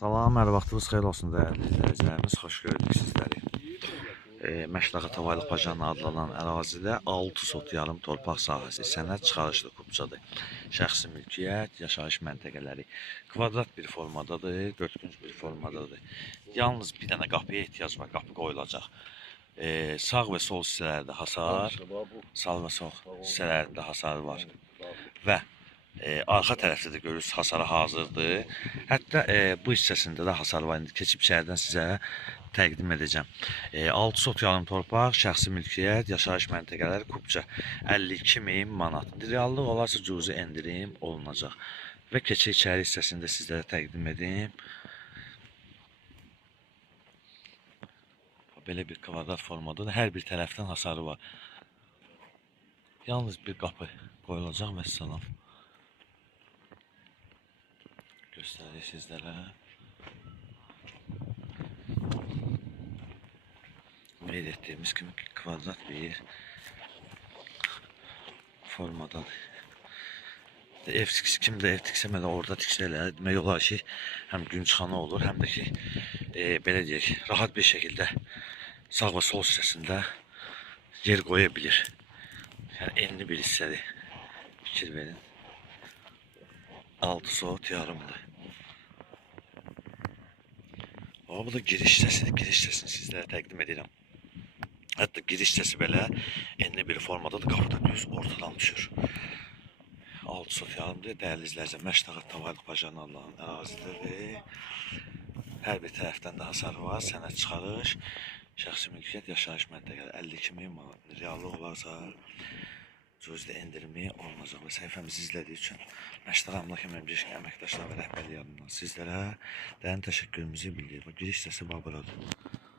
Salam, hər vaxtınız xeyir olsun dəyərli izləyicilərimiz. Xoş gördük sizləri. Məşləqət Havaylıq Pajanı adlanan ərazidə 6 sot yarım torpaq sahəsi sənəd çıxarışlı kupçadır. Şəxsi mülkiyyət, yaşayış məntəqələri kvadrat bir formadadır, dördkünc bir formadadır. Yalnız bir dənə qapıya ehtiyac var, qapı qoyulacaq. Sağ və sol hissələrdə hasar, sağ və sol hissələrində hasar var və arxa tərəfdə də görürsünüz hasara hazırdır. Hətta bu hissəsində də hasar var. İndi keçib içəridən sizə təqdim edəcəm. 6 sot yarım torpaq, şəxsi mülkiyyət, yaşayış məntəqələri, kupça 52.000 manat. Reallıq olarsa cüzi endirim olunacaq. Və keçək içəri hissəsində sizlərə təqdim edeyim. Belə bir kvadrat formadadır. Hər bir tərəfdən hasarı var. Yalnız bir qapı qoyulacaq və salam. Göstərir sizlərə. Qeyd etdiyimiz kimi kvadrat bir formadadır. Ev kimdə ev tiksə orada tiksələr. Demək olar ki, həm gün çıxanı olur, həm də ki, belə deyək, rahat bir şəkildə sağ və sol hissəsində yer qoya bilir. Yəni enli bir hissədir. Fikir verin. 6 sot yarımdır. Bu da giriş hissəsidir. Giriş hissəsini sizlərə təqdim edirəm. Hətta giriş hissəsi belə enli bir formadadır. Qapıda düz ortadan düşür. 6 sot yarımdır. Dəyərli izləyicilər, Məşləqət Havaylıq Pajanı adlanan ərazidir. Hər bir tərəfdən də hasarı var. Sənəd çıxarış, şəxsi mülkiyyət, yaşayış məntəqələri 52.000 manat. Reallıq olarsa cüzi endirimi olunacaq və səhifəmizi izlədiyi üçün Məşləqət Əmlak Əməkdaşları əməkdaşlar və rəhbərliyi adından sizlərə dərin təşəkkürümüzü bildiririk. Giriş hissəsi buradır.